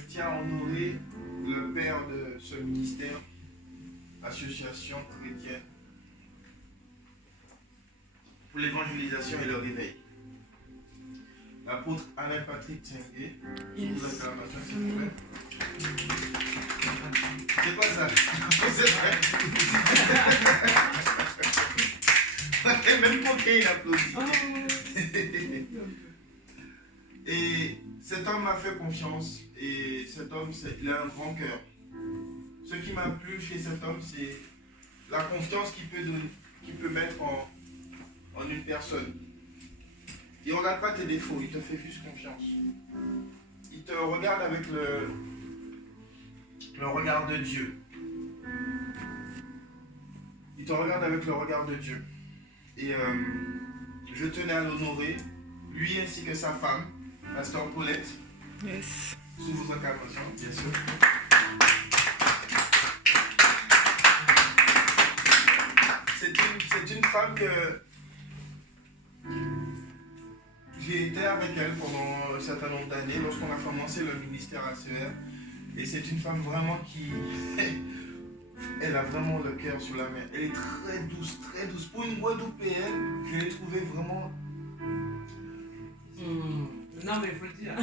Je tiens à honorer le père de ce ministère, Association chrétienne pour l'évangélisation et le réveil. L'apôtre Alain Patrick Tsengue. Yes. C'est quoi ça? C'est vrai. Même Coquet applaudit. Et cet homme m'a fait confiance. Et cet homme, il a un grand cœur. Ce qui m'a plu chez cet homme, c'est la confiance qu'il peut mettre en une personne. Il ne regarde pas tes défauts, il te fait juste confiance. Il te regarde avec le regard de Dieu. Il te regarde avec le regard de Dieu. Et je tenais à l'honorer, lui ainsi que sa femme, Pasteur Paulette. Yes. Sous vos acclamations, bien sûr. C'est une femme que j'ai été avec elle pendant un certain nombre d'années lorsqu'on a commencé le ministère ACR. Et c'est une femme vraiment qui... Elle a vraiment le cœur sur la main. Elle est très douce, très douce. Pour une Guadeloupéenne, je l'ai trouvée vraiment... Non mais il faut le dire.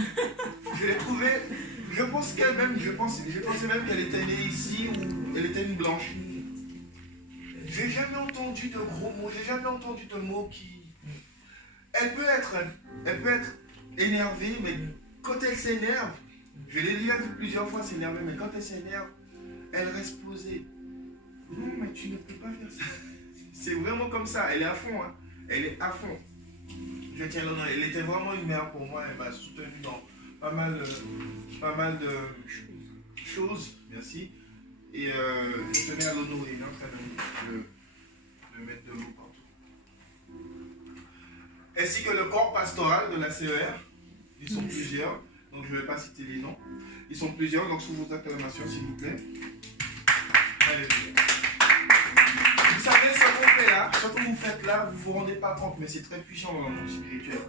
Je l'ai trouvée... Je pensais même qu'elle était née ici ou elle était une blanche. J'ai jamais entendu de gros mots, j'ai jamais entendu de mots qui... Elle peut être énervée, mais quand elle s'énerve, je l'ai déjà vu plusieurs fois s'énerver, mais quand elle s'énerve, elle reste posée. Non, mais tu ne peux pas faire ça. C'est vraiment comme ça, elle est à fond, hein. Elle est à fond. Je tiens l'honneur, elle était vraiment une mère pour moi, elle m'a soutenu dans pas mal de choses, merci. Et je tenais à l'honorer, il est en train de mettre de l'eau partout. Ainsi que le corps pastoral de la CER, ils sont plusieurs, donc je ne vais pas citer les noms. Ils sont plusieurs, donc sous vos acclamations, s'il vous plaît. Alléluia. Vous savez, ce qu'on fait là, ce que vous faites là, vous ne vous rendez pas compte, mais c'est très puissant dans le monde spirituel.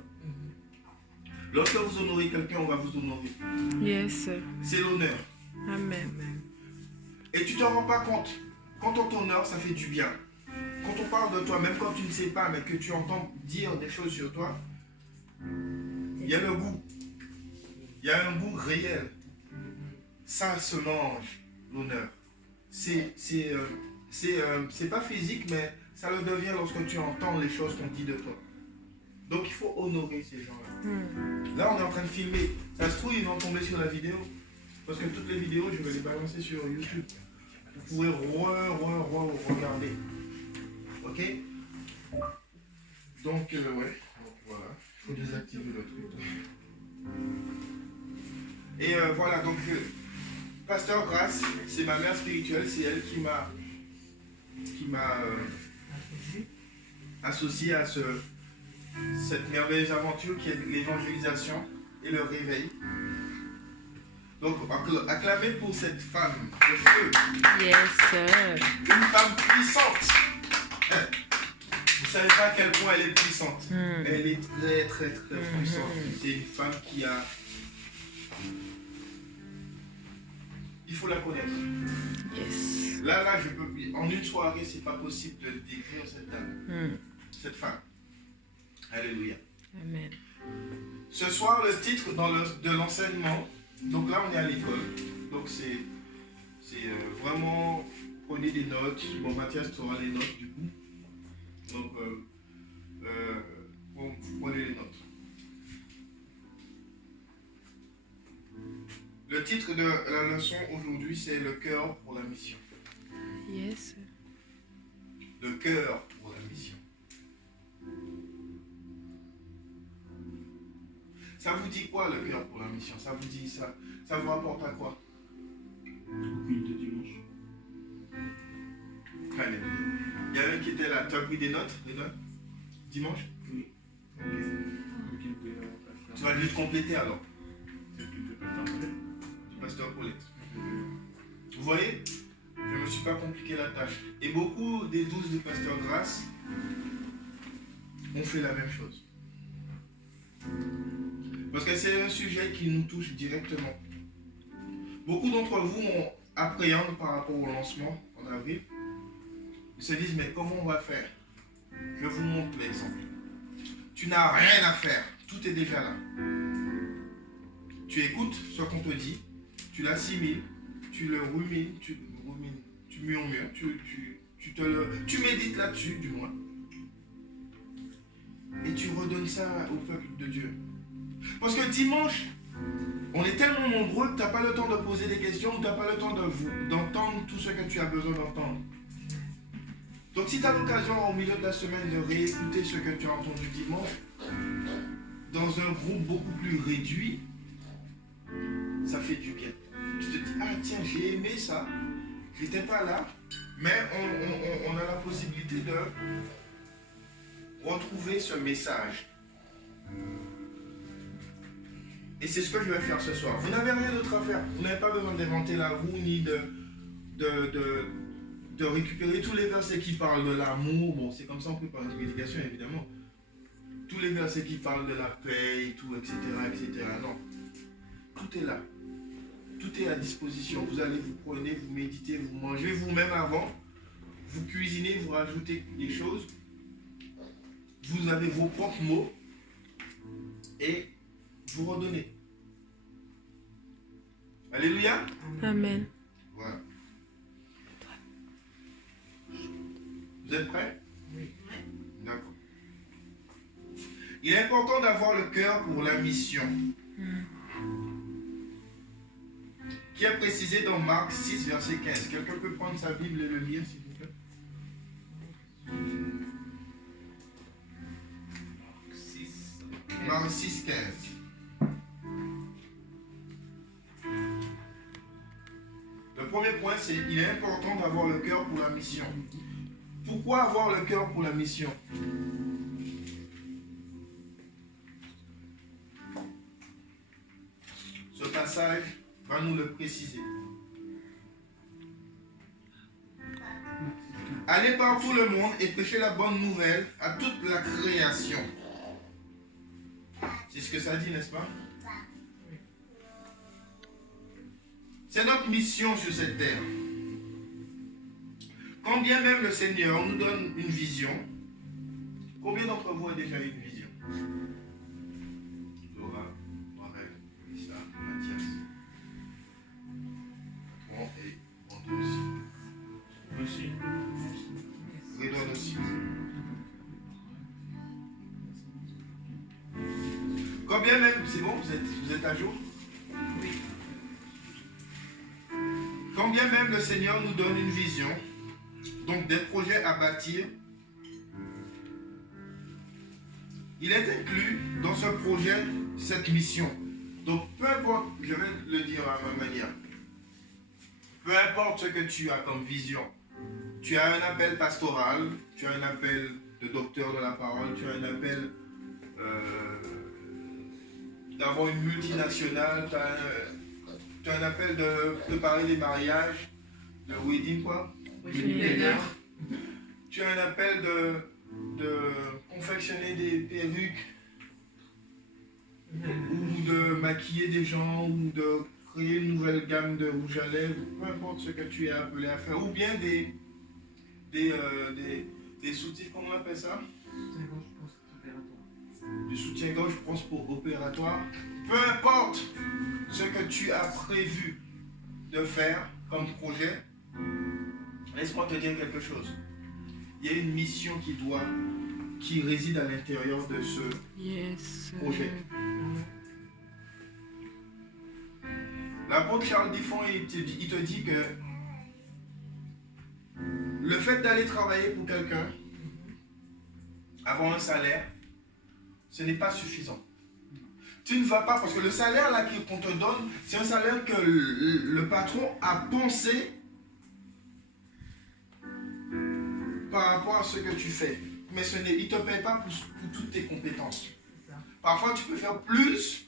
Lorsque vous honorez quelqu'un, on va vous honorer. Yes. C'est l'honneur. Amen. Et tu ne te rends pas compte. Quand on t'honore, ça fait du bien. Quand on parle de toi, même quand tu ne sais pas, mais que tu entends dire des choses sur toi, il y a le goût. Il y a un goût réel. Ça se mange, l'honneur. C'est pas physique, mais ça le devient lorsque tu entends les choses qu'on dit de toi. Donc il faut honorer ces gens-là. Là, on est en train de filmer. Ça se trouve, ils vont tomber sur la vidéo. Parce que toutes les vidéos, je vais les balancer sur YouTube. Vous pouvez regarder. Ok? Donc, ouais. Donc, voilà. Il faut désactiver le truc. Et voilà, donc, Pasteur Grace, c'est ma mère spirituelle. C'est elle qui m'a associé à cette merveilleuse aventure qui est l'évangélisation et le réveil. Donc, acclamez pour cette femme de feu. Yes. Une femme puissante. Vous ne savez pas à quel point elle est puissante. Elle est très, très, très puissante. C'est une femme qui a... Il faut la connaître. Yes. Là, je peux... En une soirée, c'est pas possible de décrire cette dame. Cette femme. Alléluia. Amen. Ce soir, le titre de l'enseignement... Donc là, on est à l'école. Donc c'est vraiment... Prenez des notes. Bon, Mathias, tu auras les notes du coup. Donc, prenez les notes. Le titre de la leçon aujourd'hui, c'est le cœur pour la mission. Yes. Le cœur pour la mission. Ça vous dit quoi le cœur pour la mission? Ça vous dit ça? Ça vous rapporte à quoi? Aucune de dimanche. Alléluia. Il y a un qui était là. Tu as pris des notes? Dimanche? Oui. Ok. Tu vas lui compléter alors. C'est le culte de Pasteur Paulette. Du Pasteur Paulette. Vous voyez? Je ne me suis pas compliqué la tâche. Et beaucoup des 12 de Pasteur Grace ont fait la même chose. Parce que c'est un sujet qui nous touche directement. Beaucoup d'entre vous appréhendent par rapport au lancement en avril. Ils se disent, mais comment on va faire? Je vous montre l'exemple. Tu n'as rien à faire. Tout est déjà là. Tu écoutes ce qu'on te dit, tu l'assimiles, tu le rumines, tu murmures, tu médites là-dessus, du moins. Et tu redonnes ça au peuple de Dieu. Parce que dimanche, on est tellement nombreux que tu n'as pas le temps de poser des questions, tu n'as pas le temps d'entendre tout ce que tu as besoin d'entendre. Donc si tu as l'occasion au milieu de la semaine de réécouter ce que tu as entendu dimanche, dans un groupe beaucoup plus réduit, ça fait du bien. Tu te dis, ah tiens, j'ai aimé ça, j'étais pas là, mais on a la possibilité de retrouver ce message. Et c'est ce que je vais faire ce soir. Vous n'avez rien d'autre à faire. Vous n'avez pas besoin d'inventer la roue ni de récupérer tous les versets qui parlent de l'amour. Bon, c'est comme ça on peut parler de médication, évidemment. Tous les versets qui parlent de la paix et tout, etc., etc. Non. Tout est là. Tout est à disposition. Vous allez, vous prenez, vous méditez, vous mangez vous-même avant. Vous cuisinez, vous rajoutez des choses. Vous avez vos propres mots. Et vous redonnez. Alléluia. Amen. Voilà. Vous êtes prêts? Oui. D'accord. Il est important d'avoir le cœur pour la mission. Qui est précisé dans Marc 6, verset 15. Quelqu'un peut prendre sa Bible et le lire, s'il vous plaît? Marc 6, 15. Le premier point, c'est il est important d'avoir le cœur pour la mission. Pourquoi avoir le cœur pour la mission? Ce passage va nous le préciser. Allez par tout le monde et prêchez la bonne nouvelle à toute la création. C'est ce que ça dit, n'est-ce pas? C'est notre mission sur cette terre. Quand bien même le Seigneur nous donne une vision, combien d'entre vous a déjà eu une vision? Laura, Morel, Lisa, Mathias, Patron et André aussi. Redonne aussi. Combien même, c'est bon, vous êtes à jour? Oui. Quand bien même le Seigneur nous donne une vision, donc des projets à bâtir, il est inclus dans ce projet cette mission. Donc peu importe, je vais le dire à ma manière, peu importe ce que tu as comme vision, tu as un appel pastoral, tu as un appel de docteur de la parole, tu as un appel d'avoir une multinationale, tu as un appel de préparer les mariages, le wedding quoi. Tu as un appel de confectionner des perruques ou de maquiller des gens ou de créer une nouvelle gamme de rouge à lèvres, peu importe ce que tu es appelé à faire, ou bien des soutifs, comment on appelle ça? Du soutien-gorge opératoire. Peu importe ce que tu as prévu de faire comme projet, laisse-moi te dire quelque chose. Il y a une mission qui réside à l'intérieur de ce projet. L'apôtre Charles Diffon, il te dit que le fait d'aller travailler pour quelqu'un, avoir un salaire, ce n'est pas suffisant. Tu ne vas pas, parce que le salaire là qu'on te donne, c'est un salaire que le patron a pensé par rapport à ce que tu fais. Mais il ne te paye pas pour toutes tes compétences. Parfois, tu peux faire plus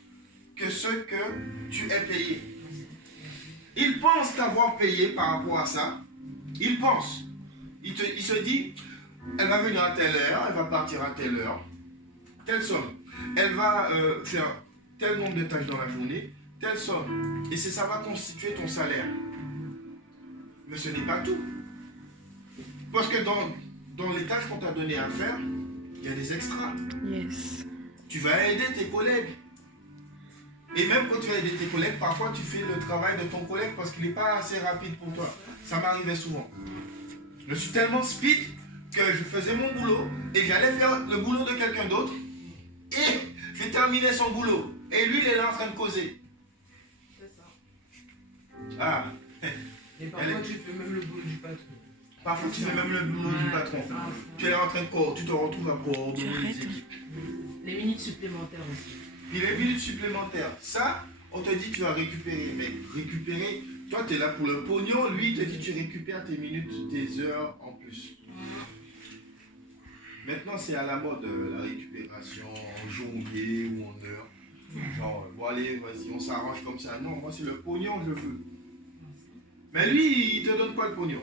que ce que tu es payé. Il pense t'avoir payé par rapport à ça. Il pense. Il se dit, elle va venir à telle heure, elle va partir à telle heure, telle somme. Elle va faire tel nombre de tâches dans la journée, telle somme. Et ça va constituer ton salaire. Mais ce n'est pas tout. Parce que dans les tâches qu'on t'a donné à faire, il y a des extras. Yes. Tu vas aider tes collègues. Et même quand tu vas aider tes collègues, parfois tu fais le travail de ton collègue parce qu'il n'est pas assez rapide pour toi. Ça m'arrivait souvent. Je suis tellement speed que je faisais mon boulot et j'allais faire le boulot de quelqu'un d'autre et je terminais son boulot. Et lui, il est là en train de causer. C'est ça. Ah. Et parfois, tu fais même le boulot du patron. Parfois, tu fais même le boulot du patron. Tu es là en train de tu te retrouves à coordonner les équipes. Les minutes supplémentaires aussi. Et les minutes supplémentaires, ça, on te dit tu vas récupérer. Mais récupérer, toi tu es là pour le pognon, lui il te dit tu récupères tes minutes, tes heures en plus. Maintenant c'est à la mode la récupération en journée ou en heure. Genre, bon allez, vas-y, on s'arrange comme ça. Non, moi c'est le pognon je veux. Mais lui, il te donne pas le pognon.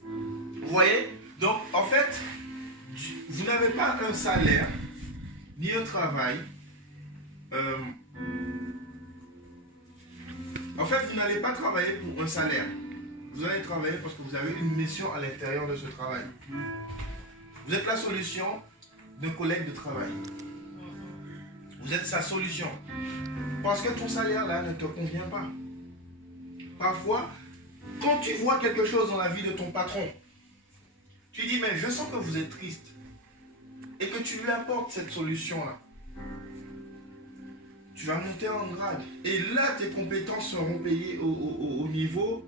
Vous voyez? Donc en fait, vous n'avez pas un salaire ni un travail. En fait, vous n'allez pas travailler pour un salaire. Vous allez travailler parce que vous avez une mission à l'intérieur de ce travail. Vous êtes la solution d'un collègue de travail. Vous êtes sa solution. Parce que ton salaire là ne te convient pas. Parfois, quand tu vois quelque chose dans la vie de ton patron, tu dis, mais je sens que vous êtes triste. Et que tu lui apportes cette solution-là. Tu vas monter en grade. Et là, tes compétences seront payées au niveau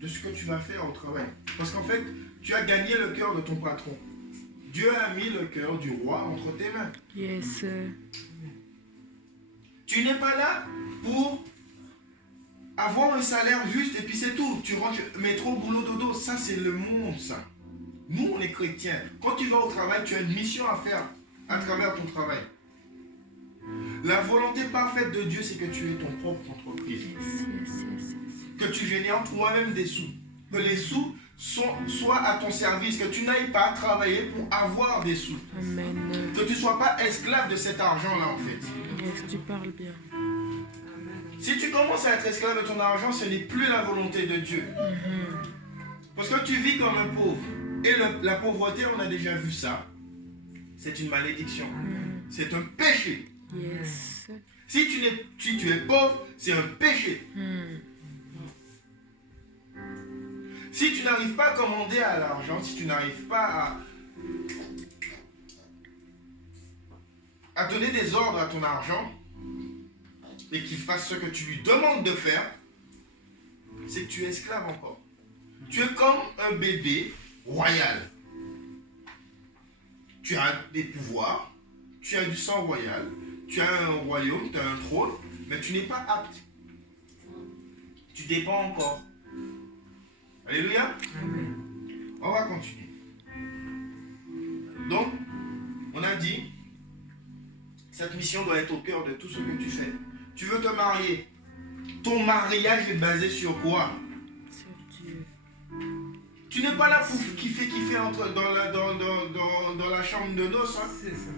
de ce que tu vas faire au travail. Parce qu'en fait, tu as gagné le cœur de ton patron. Dieu a mis le cœur du roi entre tes mains. Yes. Tu n'es pas là pour avoir un salaire juste et puis c'est tout. Tu rentres, métro, boulot, dodo, ça c'est le monde, ça. Nous, on est chrétiens. Quand tu vas au travail, tu as une mission à faire à travers ton travail. La volonté parfaite de Dieu, c'est que tu aies ton propre entreprise. Que tu génères toi-même des sous. Que les sous soient à ton service. Que tu n'ailles pas travailler pour avoir des sous. Amen. Que tu ne sois pas esclave de cet argent-là, en fait. Yes, tu parles bien. Si tu commences à être esclave de ton argent, ce n'est plus la volonté de Dieu. Parce que tu vis comme un pauvre. Et la pauvreté, on a déjà vu ça. C'est une malédiction. C'est un péché. Yes. Si tu es pauvre, c'est un péché. Si tu n'arrives pas à commander à l'argent, si tu n'arrives pas à donner des ordres à ton argent, et qu'il fasse ce que tu lui demandes de faire, c'est que tu es esclave encore. Tu es comme un bébé royal. Tu as des pouvoirs, tu as du sang royal, tu as un royaume, tu as un trône, mais tu n'es pas apte. Tu dépends encore. Alléluia. Amen. On va continuer. Donc, on a dit, cette mission doit être au cœur de tout ce que tu fais. Tu veux te marier. Ton mariage est basé sur quoi? Sur Dieu. Tu n'es pas là pour kiffer dans la chambre de noces. Hein? C'est ça.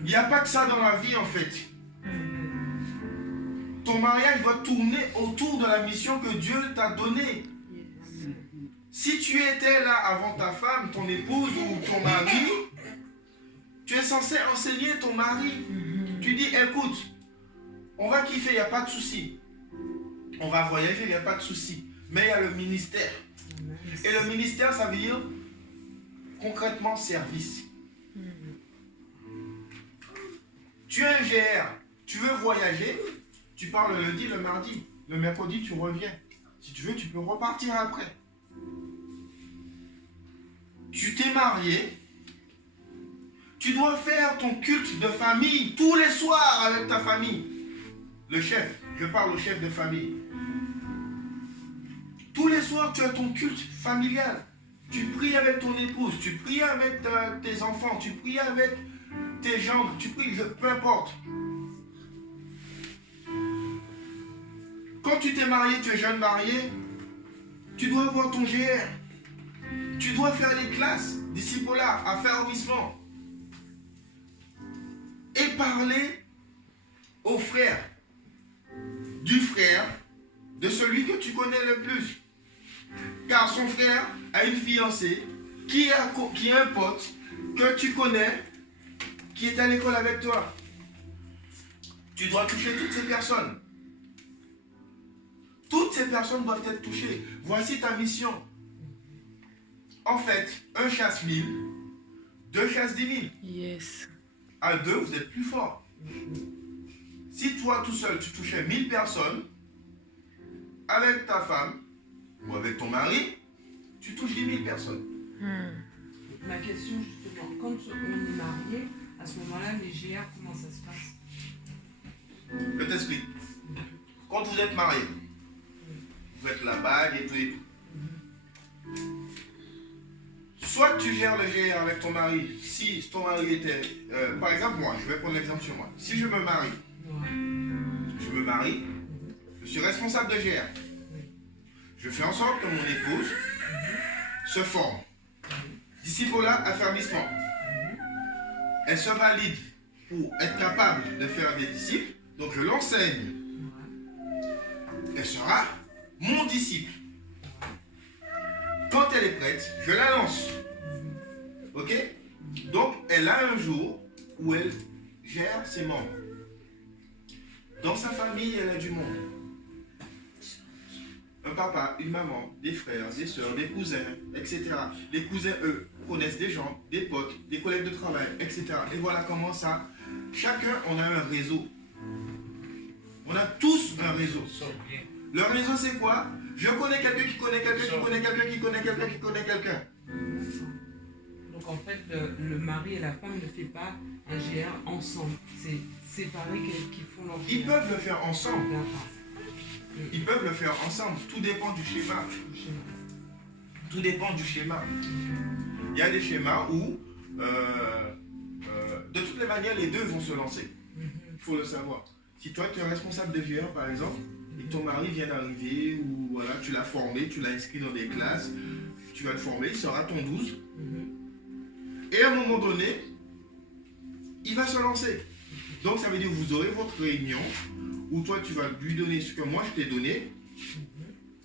Il n'y a pas que ça dans la vie en fait. Ton mariage doit tourner autour de la mission que Dieu t'a donnée. Yes. Si tu étais là avant ta femme, ton épouse ou ton mari, tu es censé enseigner ton mari. Tu dis, écoute, on va kiffer, il n'y a pas de souci. On va voyager, il n'y a pas de souci. Mais il y a le ministère. Et le ministère, ça veut dire concrètement service. Tu es un GR, tu veux voyager, tu pars le lundi, le mardi. Le mercredi, tu reviens. Si tu veux, tu peux repartir après. Tu t'es marié, tu dois faire ton culte de famille tous les soirs avec ta famille. Le chef, je parle au chef de famille. Tous les soirs, tu as ton culte familial. Tu pries avec ton épouse, tu pries avec tes enfants, tu pries avec tes gendres, tu pries, peu importe. Quand tu t'es marié, tu es jeune marié, tu dois avoir ton GR. Tu dois faire les classes, disciplinaires, affairissement. Et parler au frère, du frère, de celui que tu connais le plus. Car son frère a une fiancée qui a un pote que tu connais, qui est à l'école avec toi. Tu dois toucher toutes ces personnes. Toutes ces personnes doivent être touchées. Voici ta mission. En fait, un chasse 1000, deux chasse 10 000. Yes. À deux, vous êtes plus fort. Si toi tout seul, tu touchais 1000 personnes, avec ta femme ou avec ton mari, tu touches 10 000 personnes. Ma question justement, quand on est marié, à ce moment-là, les GR, comment ça se passe? Je t'explique. Quand vous êtes marié, vous faites la bague et tout et tout. Soit tu gères le GR avec ton mari, si ton mari était... par exemple, moi, je vais prendre l'exemple sur moi. Si je me marie, je suis responsable de GR. Je fais en sorte que mon épouse se forme. D'ici pour là, affermissement. Elle se valide pour être capable de faire des disciples. Donc je l'enseigne. Elle sera mon disciple. Quand elle est prête, je la lance. Ok? Donc elle a un jour où elle gère ses membres. Dans sa famille, elle a du monde. Un papa, une maman, des frères, des soeurs, des cousins, etc. Les cousins, eux, connaissent des gens, des potes, des collègues de travail, etc. Et voilà comment ça. Chacun, on a un réseau. On a tous un réseau. Le réseau, c'est quoi? Je connais quelqu'un qui connaît quelqu'un qui connaît quelqu'un qui connaît quelqu'un qui connaît quelqu'un. Donc en fait, le mari et la femme ne font pas un GR ensemble. C'est séparé qui font leur GR. Ils peuvent le faire ensemble. D'accord. Ils peuvent le faire ensemble. Tout dépend du schéma. Tout dépend du schéma. Il y a des schémas où, de toutes les manières, les deux vont se lancer. Il faut le savoir. Si toi, tu es responsable de GR, par exemple, et ton mari vient d'arriver, ou voilà, tu l'as formé, tu l'as inscrit dans des classes, tu vas le former, il sera ton 12. Et à un moment donné, il va se lancer. Donc, ça veut dire que vous aurez votre réunion, où toi, tu vas lui donner ce que moi, je t'ai donné,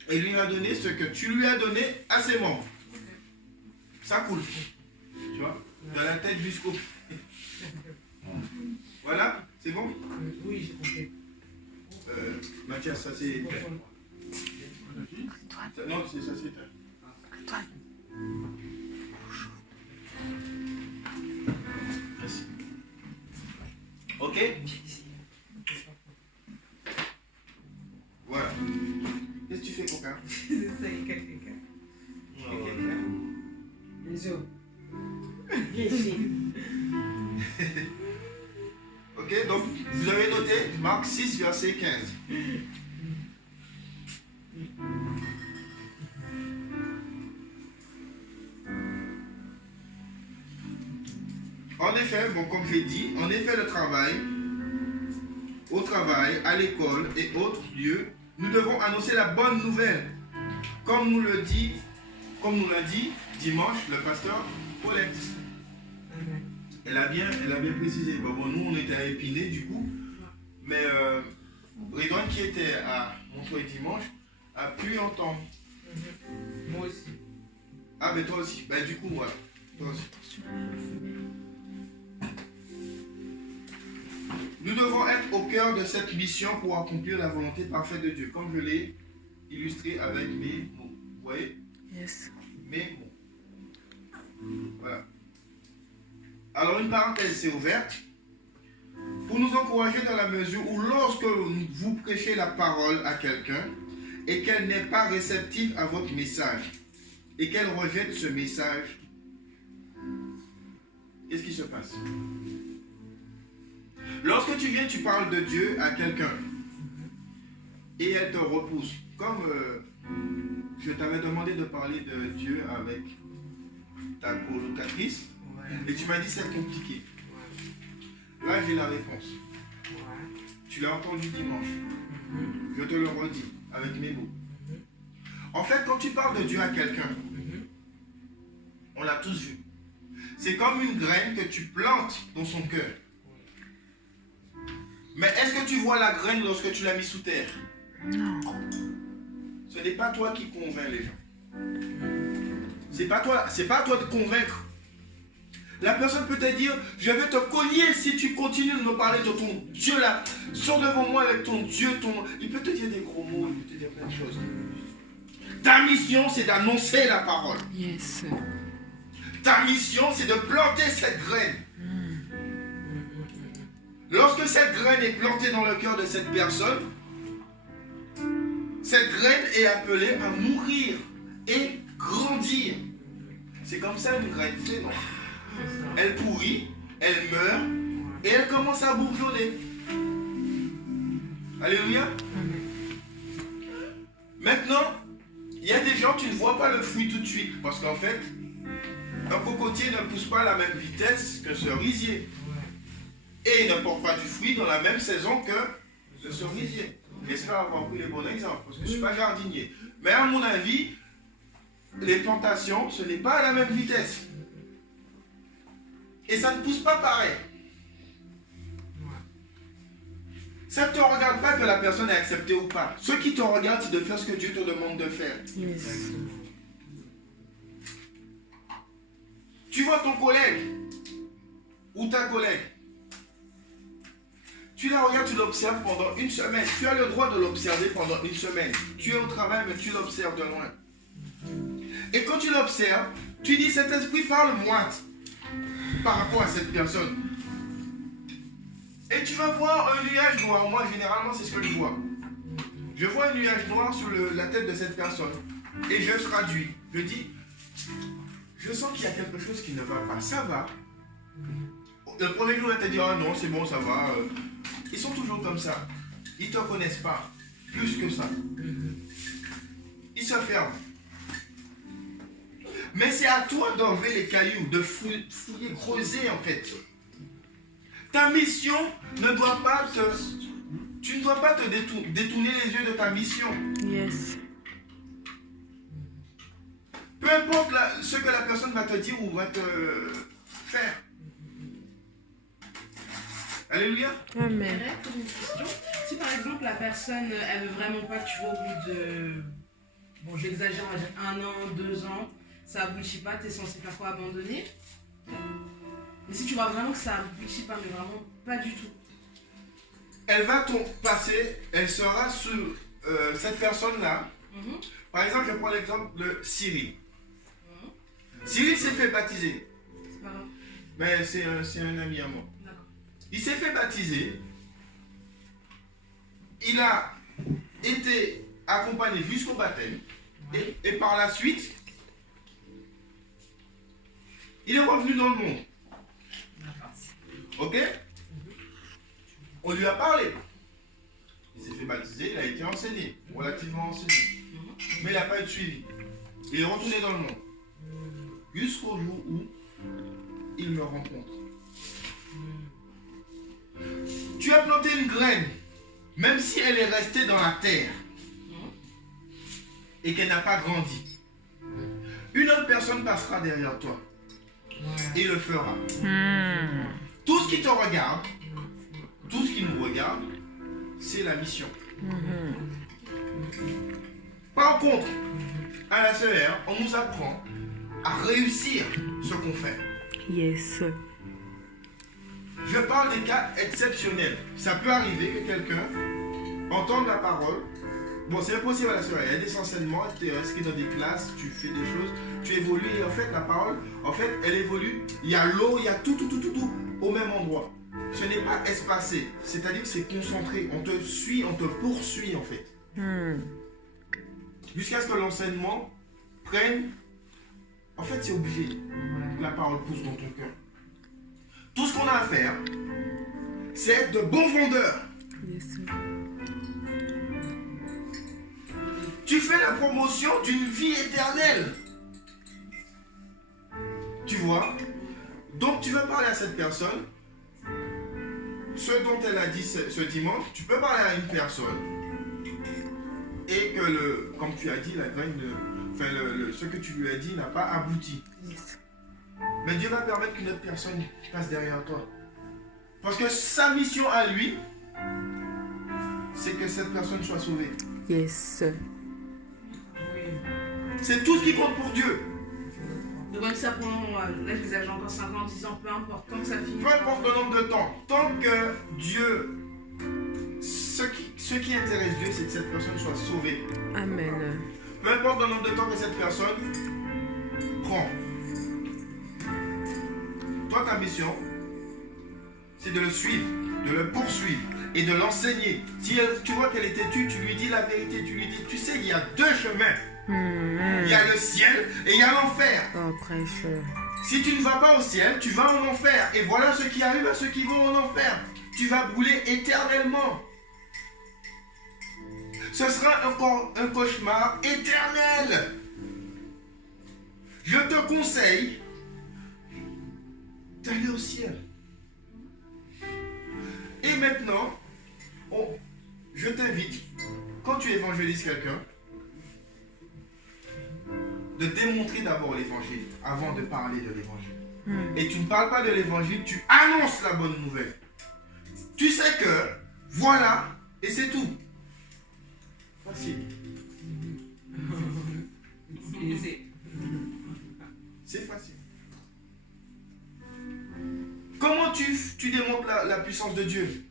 et lui va donner ce que tu lui as donné à ses membres. Ça coule. Tu vois? De la tête jusqu'au pied. Voilà, c'est bon? Oui, j'ai compris. Mathias, ça c'est... Non, c'est ça c'est... Merci. Ok? Voilà. Qu'est-ce que tu fais, copain? C'est ça, il y a quelqu'un. Bisous. Ok, donc vous avez noté Marc 6, verset 15. En effet, bon, comme j'ai dit, en effet, le travail, au travail, à l'école et autres lieux, nous devons annoncer la bonne nouvelle. Comme nous l'a dit dimanche le pasteur Paulette. Elle a bien précisé. Bon, nous, on était à Épinay, du coup. Mais Redouane, qui était à Montreuil dimanche, a pu entendre. Moi aussi. Ah, mais toi aussi. Ben, du coup, voilà. Toi aussi. Nous devons être au cœur de cette mission pour accomplir la volonté parfaite de Dieu. Comme je l'ai illustré avec mes mots. Vous voyez? Yes. Mes mots. Voilà. Alors, une parenthèse s'est ouverte pour nous encourager dans la mesure où lorsque vous prêchez la parole à quelqu'un et qu'elle n'est pas réceptive à votre message et qu'elle rejette ce message, qu'est-ce qui se passe? Lorsque tu viens, tu parles de Dieu à quelqu'un et elle te repousse. Comme je t'avais demandé de parler de Dieu avec ta colocatrice, et tu m'as dit c'est compliqué. Là, j'ai la réponse. Tu l'as entendu dimanche. Je te le redis avec mes mots. En fait, quand tu parles de Dieu à quelqu'un, on l'a tous vu. C'est comme une graine que tu plantes dans son cœur. Mais est-ce que tu vois la graine lorsque tu l'as mis sous terre? Non. Ce n'est pas toi qui convainc les gens. C'est pas à toi de convaincre. La personne peut te dire, je vais te cogner si tu continues de me parler de ton Dieu là. Sors devant moi avec ton Dieu, Il peut te dire des gros mots, il peut te dire plein de choses. Ta mission, c'est d'annoncer la parole. Yes. Ta mission, c'est de planter cette graine. Lorsque cette graine est plantée dans le cœur de cette personne, cette graine est appelée à mourir et grandir. C'est comme ça une graine fait, non? Elle pourrit, elle meurt et elle commence à bourgeonner. Alléluia. Maintenant, il y a des gens, tu ne vois pas le fruit tout de suite. Parce qu'en fait, un cocotier ne pousse pas à la même vitesse qu'un cerisier. Et il ne porte pas du fruit dans la même saison que le cerisier. J'espère avoir pris les bons exemples, parce que je ne suis pas jardinier. Mais à mon avis, les plantations, ce n'est pas à la même vitesse. Et ça ne pousse pas pareil. Ça ne te regarde pas que la personne est acceptée ou pas. Ce qui te regarde, c'est de faire ce que Dieu te demande de faire. Yes. Tu vois ton collègue ou ta collègue. Tu la regardes, tu l'observes pendant une semaine. Tu as le droit de l'observer pendant une semaine. Tu es au travail, mais tu l'observes de loin. Et quand tu l'observes, tu dis, cet esprit parle-moi par rapport à cette personne. Et tu vas voir un nuage noir. Moi, généralement, c'est ce que je vois. Je vois un nuage noir sur la tête de cette personne. Et je traduis. Je dis, je sens qu'il y a quelque chose qui ne va pas. Ça va. Le premier jour, il va te dire, ah non, c'est bon, ça va. Ils sont toujours comme ça. Ils ne te connaissent pas. Plus que ça. Ils se ferment. Mais c'est à toi d'enlever les cailloux, de fouiller, creuser en fait. Ta mission ne doit pas te... Tu ne dois pas te détourner les yeux de ta mission. Yes. Peu importe ce que la personne va te dire ou va te faire. Alléluia. Amen. Une question. Si par exemple la personne, elle veut vraiment pas que tu vois au bout de... Bon, j'exagère, on va dire 1 an, 2 ans, ça aboutit pas, tu es censé faire quoi, abandonner? Mais si tu vois vraiment que ça aboutit pas, mais vraiment pas du tout. Elle va passer, elle sera sur cette personne-là. Par exemple, je prends l'exemple de Cyril. Cyril s'est fait baptiser. C'est pas grave. Mais c'est un ami à moi. Il s'est fait baptiser. Il a été accompagné jusqu'au baptême. Et par la suite, il est revenu dans le monde. Ok? On lui a parlé. Il s'est fait baptiser, il a été enseigné, relativement enseigné. Mais il n'a pas eu de suivi. Il est retourné dans le monde. Jusqu'au jour où il me rencontre. Tu as planté une graine, même si elle est restée dans la terre et qu'elle n'a pas grandi. Une autre personne passera derrière toi et le fera. Tout ce qui te regarde, tout ce qui nous regarde, c'est la mission. Par contre, à la CER, on nous apprend à réussir ce qu'on fait. Yes. Je parle des cas exceptionnels. Ça peut arriver que quelqu'un entende la parole. Bon, c'est impossible à la CER. Il y a des enseignements, tu es inscrit dans des classes, tu fais des choses, tu évolues. Et en fait, la parole, elle évolue. Il y a l'eau, il y a tout au même endroit. Ce n'est pas espacé. C'est-à-dire que c'est concentré. On te suit, on te poursuit en fait. Jusqu'à ce que l'enseignement prenne. En fait, c'est obligé que la parole pousse dans ton cœur. Tout ce qu'on a à faire, c'est être de bons vendeurs. Yes. Tu fais la promotion d'une vie éternelle. Tu vois? Donc tu veux parler à cette personne. Ce dont elle a dit ce dimanche, tu peux parler à une personne. Et que, comme tu as dit, la graine, ce que tu lui as dit n'a pas abouti. Yes. Mais Dieu va permettre qu'une autre personne passe derrière toi. Parce que sa mission à lui c'est que cette personne soit sauvée. Yes. Oui. C'est tout ce qui compte pour Dieu. Donc même ça pour là j'exagère encore 5 ans, 10 ans, peu importe, tant que ça finit. Peu importe le nombre de temps, tant que Dieu, ce qui intéresse Dieu, c'est que cette personne soit sauvée. Amen. Peu importe le nombre de temps que cette personne prend. Toi, ta mission, c'est de le suivre, de le poursuivre et de l'enseigner. Si tu vois qu'elle est têtue, tu lui dis la vérité, tu lui dis, tu sais, il y a deux chemins. Il y a le ciel et il y a l'enfer. Oh, prêcheur. Si tu ne vas pas au ciel, tu vas en enfer. Et voilà ce qui arrive à ceux qui vont en enfer. Tu vas brûler éternellement. Ce sera un cauchemar éternel. Je te conseille d'aller au ciel. Et maintenant, je t'invite, quand tu évangélises quelqu'un, de démontrer d'abord l'évangile avant de parler de l'évangile. Et tu ne parles pas de l'évangile, tu annonces la bonne nouvelle. Tu sais que, voilà, et c'est tout. Facile. C'est facile. Comment tu démontres la puissance de Dieu?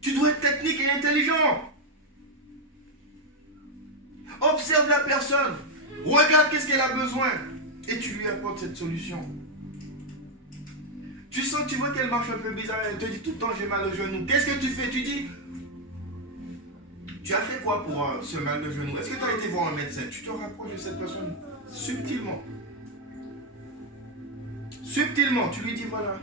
Tu dois être technique et intelligent. Observe la personne. Regarde qu'est-ce qu'elle a besoin. Et tu lui apportes cette solution. Tu sens, tu vois qu'elle marche un peu bizarre. Elle te dit tout le temps j'ai mal au genou. Qu'est-ce que tu fais? Tu dis, tu as fait quoi pour ce mal de genou? Est-ce que tu as été voir un médecin? Tu te rapproches de cette personne subtilement. Subtilement, tu lui dis voilà.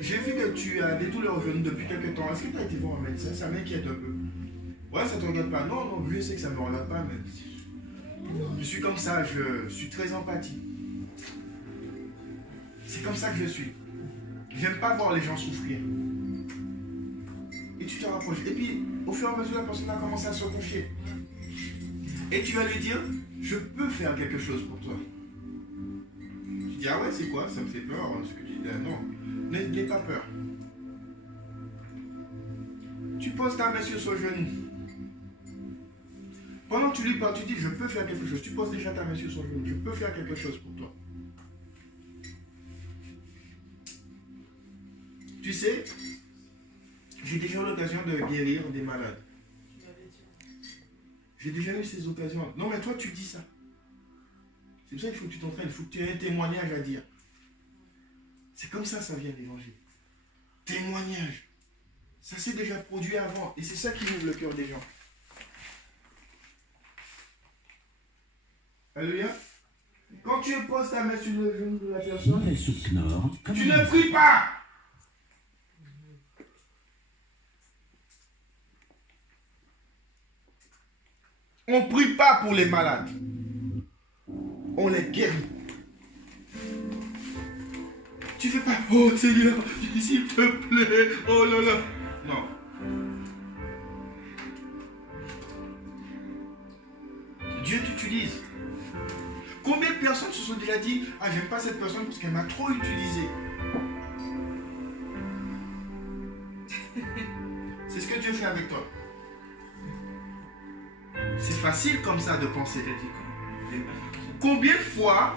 J'ai vu que tu as des douleurs au genou depuis quelques temps. Est-ce que tu as été voir un médecin? Ça m'inquiète un peu. Ouais, ça ne te regarde pas. Non, non, je sais que ça ne me regarde pas, mais je suis comme ça, je suis très empathique. C'est comme ça que je suis. J'aime pas voir les gens souffrir. Et tu te rapproches. Et puis, au fur et à mesure, la personne va commencer à se confier. Et tu vas lui dire, je peux faire quelque chose pour toi. Tu dis, ah ouais, c'est quoi? Ça me fait peur, ce que tu dis. Non, n'aie pas peur. Tu poses ta main sur son genou. Pendant que tu lui parles, tu dis, je peux faire quelque chose. Tu poses déjà ta main sur son genou. Je peux faire quelque chose pour toi. Tu sais, j'ai déjà eu l'occasion de guérir des malades. J'ai déjà eu ces occasions. Non, mais toi, tu dis ça. C'est pour ça qu'il faut que tu t'entraînes. Il faut que tu aies un témoignage à dire. C'est comme ça vient l'évangile. Témoignage. Ça s'est déjà produit avant. Et c'est ça qui ouvre le cœur des gens. Alléluia. Quand tu poses ta main sur le genou de la personne, tu ne pries pas. On ne prie pas pour les malades. On les guérit. Tu ne fais pas, oh Seigneur, s'il te plaît, oh là là. Non. Dieu t'utilise. Combien de personnes se sont déjà dit, ah, j'aime pas cette personne parce qu'elle m'a trop utilisé. C'est ce que Dieu fait avec toi. C'est facile comme ça de penser. Combien de fois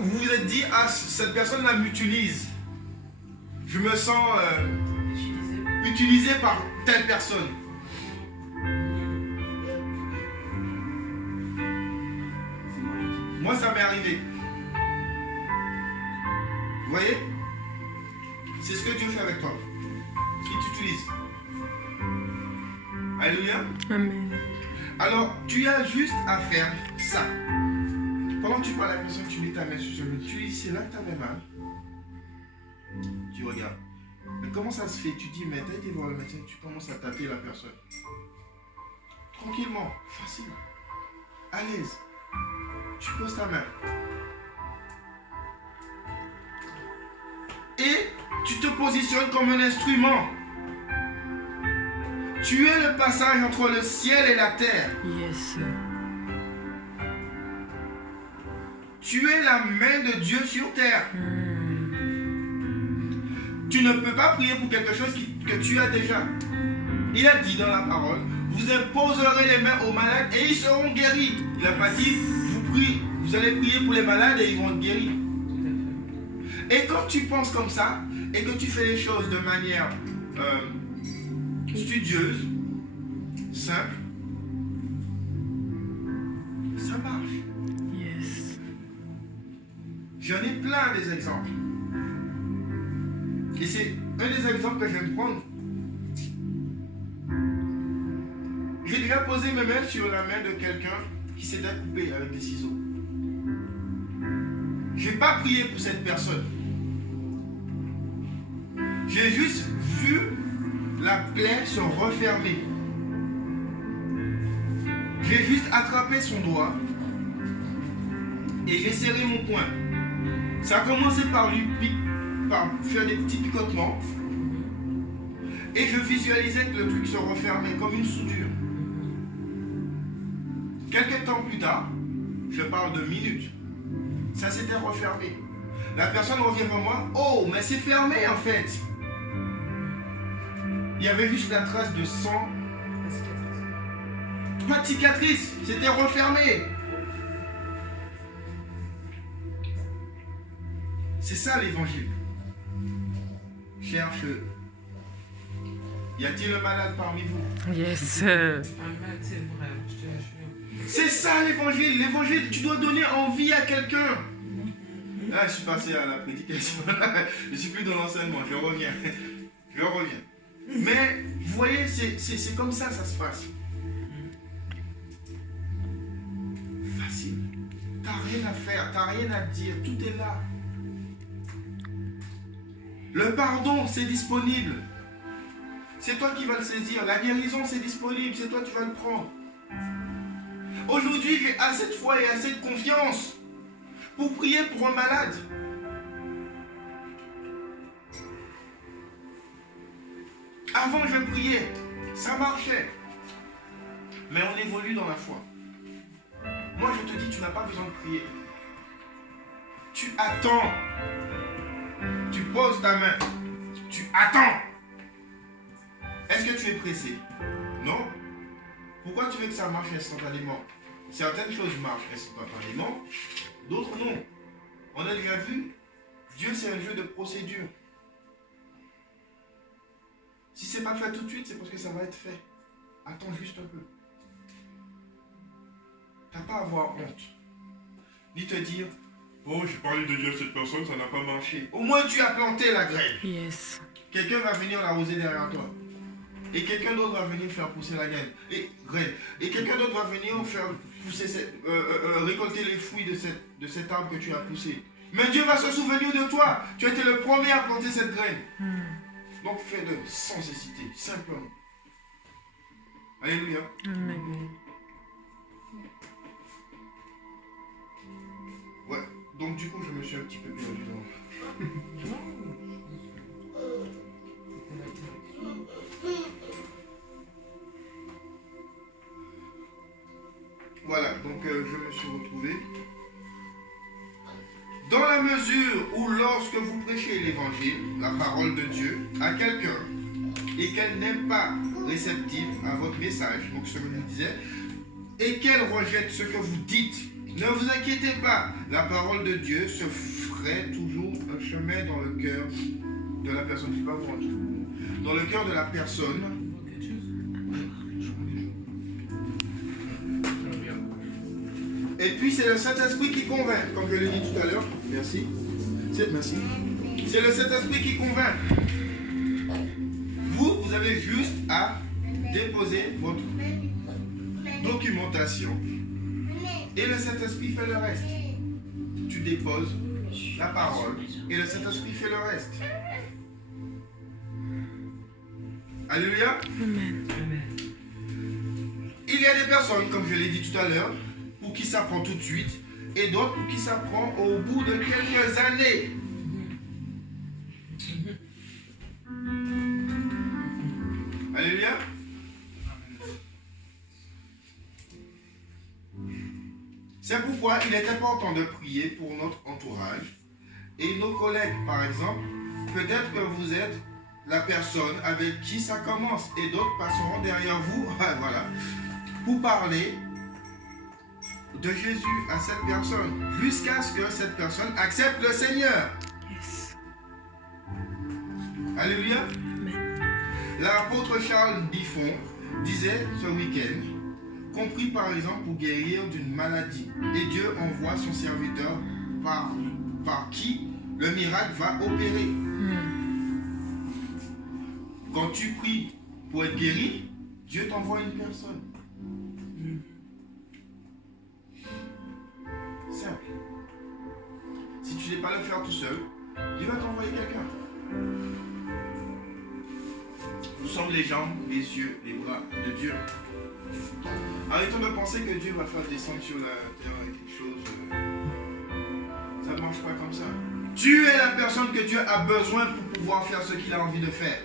vous vous êtes dit, ah, cette personne-là m'utilise. Je me sens utilisé par telle personne. Moi, ça m'est arrivé. Vous voyez? C'est ce que Dieu fait avec toi. Il t'utilise. Alléluia. Amen. Alors, tu as juste à faire ça. Pendant que tu parles à la personne, tu mets ta main sur le genou. Tu dis, c'est là que tu avais mal. Tu regardes. Mais comment ça se fait? Tu dis, mais t'as été voir le médecin, tu commences à tâter la personne. Tranquillement, facile. À l'aise. Tu poses ta main. Et tu te positionnes comme un instrument. Tu es le passage entre le ciel et la terre. Yes. Tu es la main de Dieu sur terre. Tu ne peux pas prier pour quelque chose que tu as déjà. Il a dit dans la parole, vous imposerez les mains aux malades et ils seront guéris. Il n'a pas dit, vous allez prier pour les malades et ils vont être guéris. Et quand tu penses comme ça, et que tu fais les choses de manière studieuse, simple, ça marche. Yes. J'en ai plein des exemples. Et c'est un des exemples que je vais me prendre. J'ai déjà posé mes mains sur la main de quelqu'un qui s'était coupé avec des ciseaux. Je n'ai pas prié pour cette personne. J'ai juste vu la plaie se refermer. J'ai juste attrapé son doigt et j'ai serré mon poing. Ça a commencé par faire des petits picotements et je visualisais que le truc se refermait comme une soudure. Quelques temps plus tard, je parle de minutes, ça s'était refermé. La personne revient vers moi, oh, mais c'est fermé en fait. Il y avait juste la trace de sang. Pas de cicatrice, c'était refermé. C'est ça l'évangile. Cherche. Y a-t-il un malade parmi vous? Yes. C'est ça l'évangile. L'évangile, tu dois donner envie à quelqu'un. Là, je suis passé à la prédication. Je ne suis plus dans l'enseignement. Je reviens. Je reviens. Mais, vous voyez, c'est comme ça se passe. Facile. T'as rien à faire, t'as rien à dire. Tout est là. Le pardon, c'est disponible. C'est toi qui vas le saisir. La guérison, c'est disponible. C'est toi qui vas le prendre. Aujourd'hui, j'ai assez de foi et assez de confiance pour prier pour un malade. Avant, je priais. Ça marchait. Mais on évolue dans la foi. Moi, je te dis, tu n'as pas besoin de prier. Tu attends. Tu poses ta main. Tu attends. Est-ce que tu es pressé? Non. Pourquoi tu veux que ça marche instantanément? Certaines choses marchent instantanément, d'autres non. On a déjà vu, Dieu c'est un jeu de procédure. Si ce n'est pas fait tout de suite, c'est parce que ça va être fait. Attends juste un peu. Tu n'as pas à avoir honte. Ni te dire, oh j'ai parlé de Dieu à cette personne, ça n'a pas marché. Au moins tu as planté la graine. Yes. Quelqu'un va venir l'arroser derrière toi. Et quelqu'un d'autre va venir faire pousser la graine. Et quelqu'un d'autre va venir faire pousser récolter les fruits de cet arbre que tu as poussé. Mais Dieu va se souvenir de toi. Tu as été le premier à planter cette graine. Donc fais-le sans hésiter, simplement. Alléluia. Amen. Ouais, donc du coup je me suis un petit peu perdu dans... Voilà, donc je me suis retrouvé. Dans la mesure où lorsque vous prêchez l'évangile, la parole de Dieu, à quelqu'un, et qu'elle n'est pas réceptive à votre message, donc ce que je disais, et qu'elle rejette ce que vous dites, ne vous inquiétez pas, la parole de Dieu se ferait toujours un chemin dans le cœur de la personne. Je ne sais pas vous rendre dans le cœur de la personne. Et puis c'est le Saint-Esprit qui convainc, comme je l'ai dit tout à l'heure. Merci. Merci. C'est le Saint-Esprit qui convainc. Vous avez juste à déposer votre documentation. Et le Saint-Esprit fait le reste. Tu déposes la parole et le Saint-Esprit fait le reste. Alléluia. Amen. Il y a des personnes, comme je l'ai dit tout à l'heure, pour qui ça prend tout de suite, et d'autres pour qui ça prend au bout de quelques années. Alléluia. C'est pourquoi il est important de prier pour notre entourage et nos collègues, par exemple, peut-être que vous êtes la personne avec qui ça commence et d'autres passeront derrière vous, voilà, pour parler de Jésus à cette personne, jusqu'à ce que cette personne accepte le Seigneur. Yes. Alléluia. Amen. L'apôtre Charles Biffon disait ce week-end, compris par exemple pour guérir d'une maladie, et Dieu envoie son serviteur par qui le miracle va opérer. Quand tu pries pour être guéri, Dieu t'envoie une personne. Simple. Si tu n'es pas le faire tout seul, Dieu va t'envoyer quelqu'un. Nous sommes les jambes, les yeux, les bras de Dieu. Arrêtons de penser que Dieu va faire descendre sur la terre quelque chose. Ça ne marche pas comme ça. Tu es la personne que Dieu a besoin pour pouvoir faire ce qu'il a envie de faire.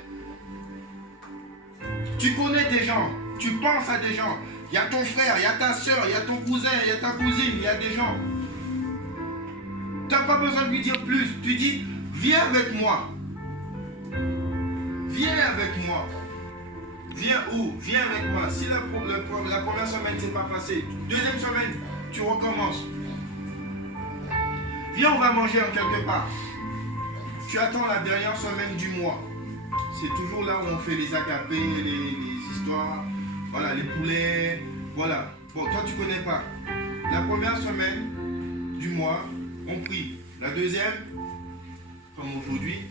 Tu connais des gens, tu penses à des gens. Il y a ton frère, il y a ta soeur, il y a ton cousin, il y a ta cousine, il y a des gens. Tu n'as pas besoin de lui dire plus. Tu dis, viens avec moi. Viens avec moi. Viens où? Viens avec moi. Si la première semaine ne s'est pas passée, deuxième semaine, tu recommences. Viens, on va manger en quelque part. Tu attends la dernière semaine du mois. C'est toujours là où on fait les agapés, les histoires, voilà, les poulets, voilà. Bon, toi tu connais pas. La première semaine du mois, on prie. La deuxième, comme aujourd'hui,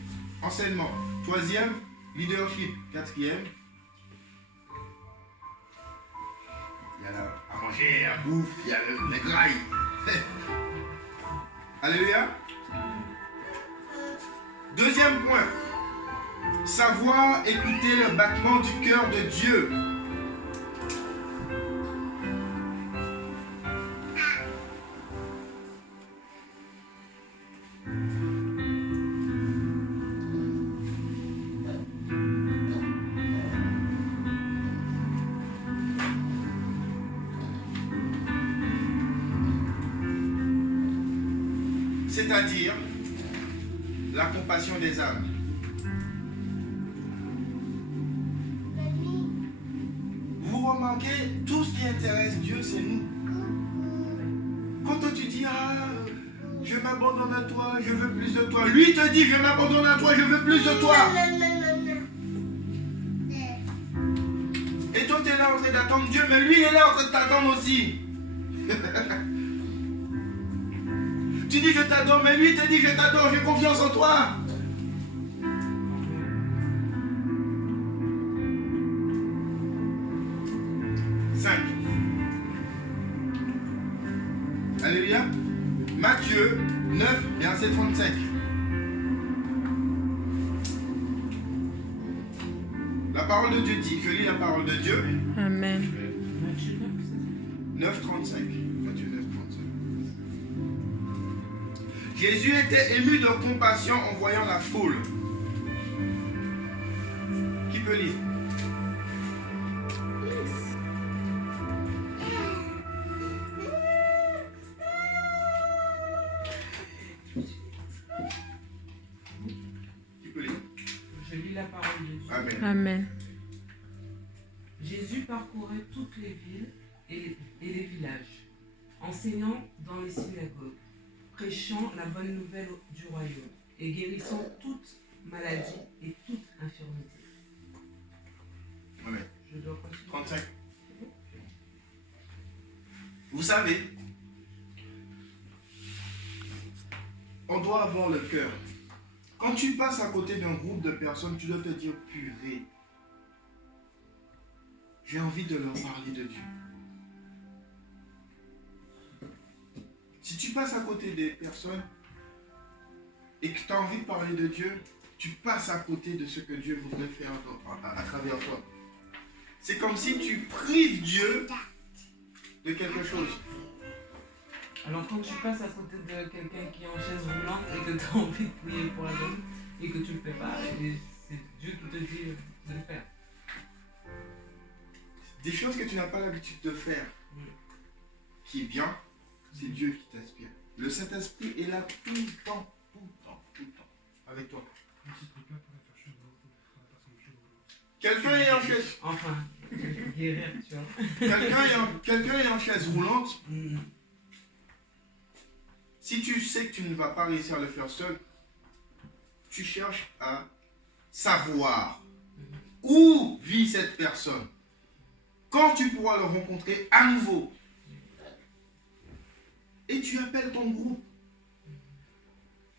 enseignement. Troisième, leadership. Quatrième, il y a à manger, à bouffe, il y a les grailles. Alléluia. Deuxième point. Savoir écouter le battement du cœur de Dieu. C'est-à-dire la compassion des âmes. Vous remarquez, tout ce qui intéresse Dieu, c'est nous. Quand toi tu dis, ah, je m'abandonne à toi, je veux plus de toi. Lui te dit, je m'abandonne à toi, je veux plus de toi. Et toi tu es là en train d'attendre Dieu, mais lui il est là en train de t'attendre aussi. Tu dis je t'adore, mais lui te dit je t'adore, j'ai confiance en toi. Alléluia. Matthieu 9, verset 35. La parole de Dieu dit, je lis la parole de Dieu. Amen. 9, 35. Matthieu 9, 35. Jésus était ému de compassion en voyant la foule. Qui peut lire? Je lis la parole de Dieu. Amen. Amen. Jésus parcourait toutes les villes et les villages, enseignant dans les synagogues, prêchant la bonne nouvelle du royaume et guérissant toute maladie et toute infirmité. Amen. Je dois continuer. 35. Vous savez, on doit avoir le cœur. Quand tu passes à côté d'un groupe de personnes, tu dois te dire, purée, j'ai envie de leur parler de Dieu. Si tu passes à côté des personnes et que tu as envie de parler de Dieu, tu passes à côté de ce que Dieu voudrait faire à travers toi. C'est comme si tu prives Dieu de quelque chose. Alors quand tu passes à côté de quelqu'un qui est en chaise roulante et que tu as envie de prier pour la personne et que tu ne le fais pas, et c'est Dieu qui te dit de le faire. Des choses que tu n'as pas l'habitude de faire, qui est bien, c'est Dieu qui t'inspire. Le Saint-Esprit est là tout le temps, tout le temps, tout le temps, avec toi. Quelqu'un est en chaise. Enfin, guérir, tu vois. Quelqu'un est en chaise roulante. Mm. Si tu sais que tu ne vas pas réussir à le faire seul, tu cherches à savoir où vit cette personne. Quand tu pourras le rencontrer à nouveau. Et tu appelles ton groupe.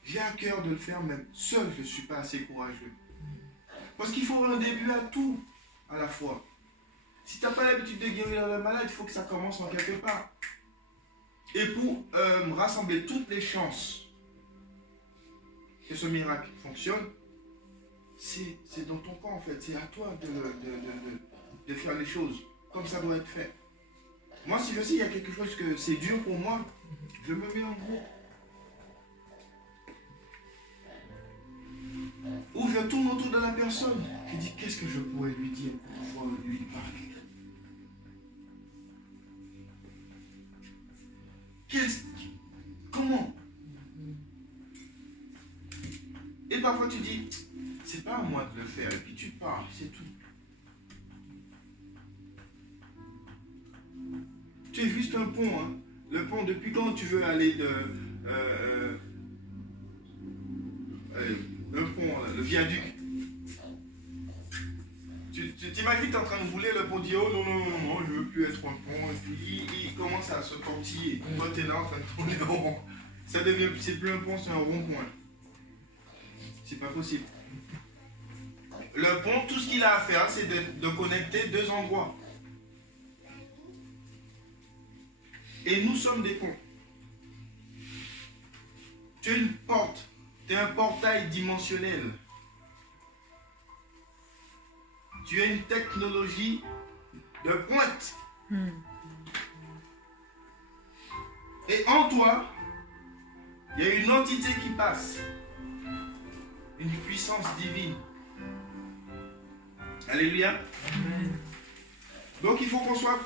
J'ai à cœur de le faire même seul, je ne suis pas assez courageux. Parce qu'il faut un début à tout, à la fois. Si tu n'as pas l'habitude de guérir le malade, il faut que ça commence en quelque part. Et pour rassembler toutes les chances que ce miracle fonctionne, c'est dans ton camp en fait. C'est à toi de faire les choses comme ça doit être fait. Moi, si je sais qu'il y a quelque chose que c'est dur pour moi, je me mets en groupe. Ou je tourne autour de la personne. Je dis, qu'est-ce que je pourrais lui dire pour pouvoir lui parler? Comment? Et parfois tu dis, c'est pas à moi de le faire. Et puis tu parles, c'est tout. Tu es juste un pont. Hein. Le pont, depuis quand tu veux aller de... le pont, le viaduc. Tu t'imagines, tu es en train de rouler, le pont dit, oh non, non, non, non, je veux plus être un pont. Et puis il commence à se tortiller. Toi, tu es là en train de tourner en rond. Ça devient, c'est plus un pont, c'est un rond-point. C'est pas possible. Le pont, tout ce qu'il a à faire, c'est de connecter deux endroits. Et nous sommes des ponts. Tu es une porte. Tu es un portail dimensionnel. Tu as une technologie de pointe. Et en toi, il y a une entité qui passe. Une puissance divine. Alléluia. Donc il faut qu'on soit,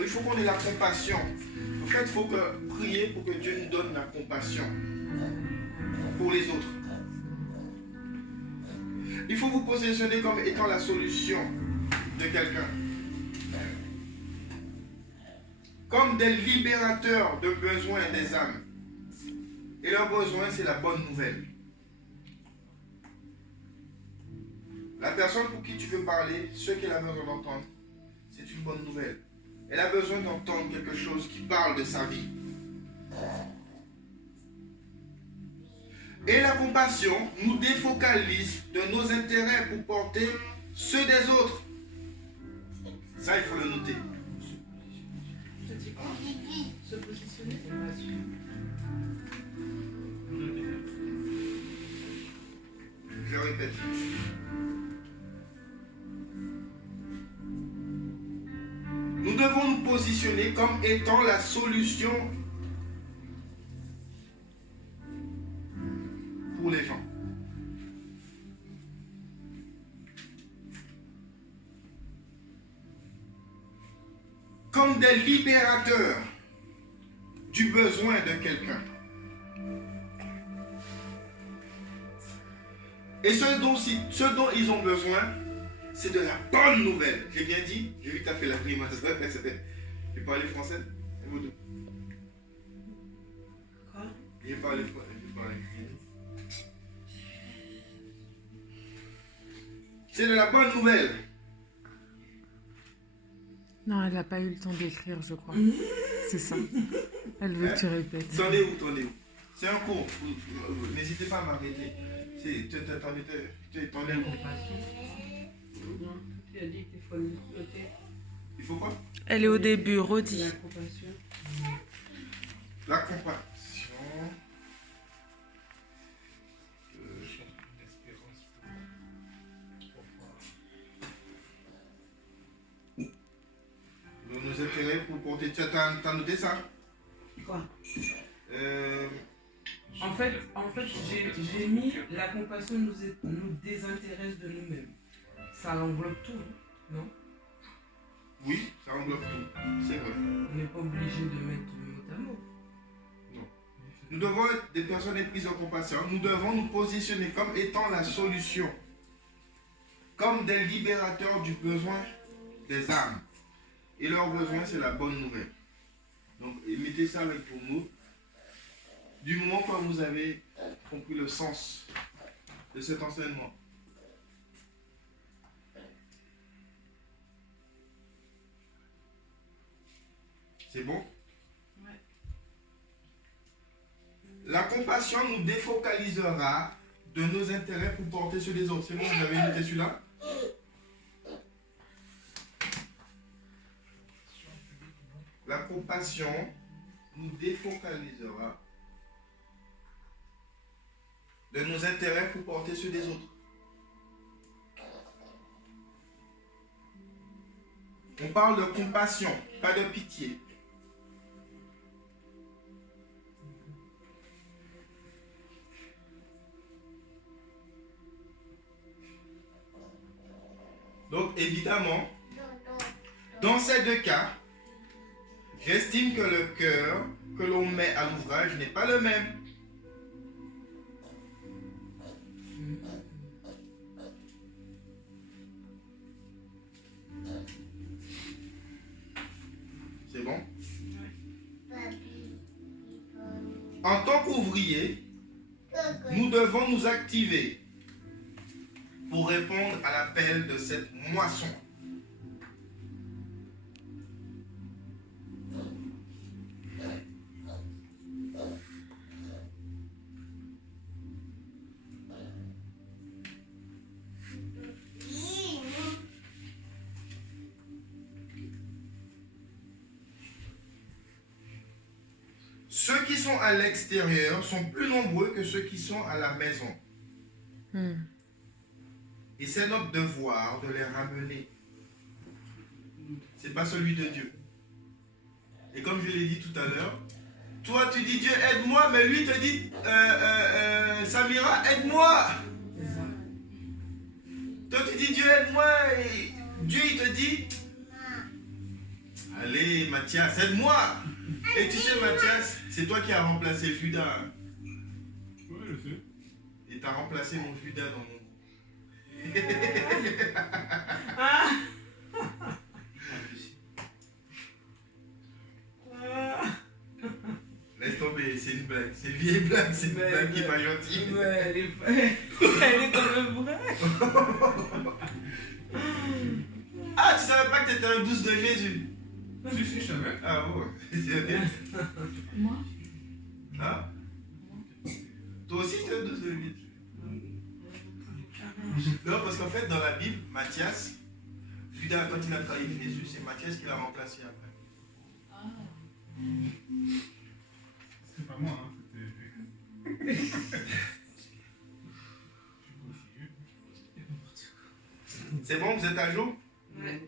il faut qu'on ait la compassion. En fait, il faut prier pour que Dieu nous donne la compassion pour les autres. Il faut vous positionner comme étant la solution de quelqu'un. Comme des libérateurs de besoins des âmes. Et leur besoin, c'est la bonne nouvelle. La personne pour qui tu veux parler, ce qu'elle a besoin d'entendre, c'est une bonne nouvelle. Elle a besoin d'entendre quelque chose qui parle de sa vie. Et la compassion nous défocalise de nos intérêts pour porter ceux des autres. Ça, il faut le noter. Se positionner. Je répète. Nous devons nous positionner comme étant la solution pour les gens. Comme des libérateurs du besoin de quelqu'un. Et ce dont ils ont besoin, c'est de la bonne nouvelle. J'ai bien dit? J'ai vu que tu as fait la grimace. Tu parles français? Quoi? J'ai parlé français. C'est de la bonne nouvelle. Non, elle n'a pas eu le temps d'écrire, je crois. C'est ça. Elle veut que tu répètes. T'en es où? C'est un cours. N'hésitez pas à m'arrêter. T'en es où? Non, tu as dit qu'il faut le noter. Il faut quoi? Elle est au début, redis. La compassion. La compassion. Nos intérêts pour porter. Tu as noté ça? Quoi? En fait j'ai mis la compassion nous désintéresse de nous-mêmes. Ça englobe tout, non? Oui, ça englobe tout. C'est vrai. On n'est pas obligé de mettre mot à mot. Non. Nous devons être des personnes éprises de compassion. Nous devons nous positionner comme étant la solution, comme des libérateurs du besoin des âmes. Et leur besoin, c'est la bonne nouvelle. Donc, mettez ça avec vos mots. Du moment où vous avez compris le sens de cet enseignement. C'est bon? Ouais. La compassion nous défocalisera de nos intérêts pour porter sur les autres. C'est bon, vous avez noté celui-là? La compassion nous défocalisera de nos intérêts pour porter sur les autres. On parle de compassion, pas de pitié. Donc, évidemment, dans ces deux cas, j'estime que le cœur que l'on met à l'ouvrage n'est pas le même. C'est bon? En tant qu'ouvrier, nous devons nous activer pour répondre à l'appel de cette moisson. Ceux qui sont à l'extérieur sont plus nombreux que ceux qui sont à la maison. Et c'est notre devoir de les ramener. Ce n'est pas celui de Dieu. Et comme je l'ai dit tout à l'heure, toi tu dis Dieu aide-moi, mais lui te dit Samira aide-moi. Toi tu dis Dieu aide-moi et Dieu il te dit allez Mathias aide-moi. Et tu sais Mathias, c'est toi qui as remplacé Judas. Oui, je sais. Et tu as remplacé mon Judas dans mon groupe. Laisse tomber, c'est une blague. C'est une vieille blague, c'est une blague qui n'est pas gentille. Elle est quand même vraie. Ah, tu savais pas que tu étais un douce de Jésus? Si, si, je savais. Ah bon, c'est bien. Moi? Hein? Toi aussi tu es un douce de Jésus? Non, parce qu'en fait, dans la Bible, Matthias, Judas, quand il a trahi Jésus, c'est Matthias qui l'a remplacé après. C'était pas moi, hein. C'était. C'est bon, vous êtes à jour? Ouais.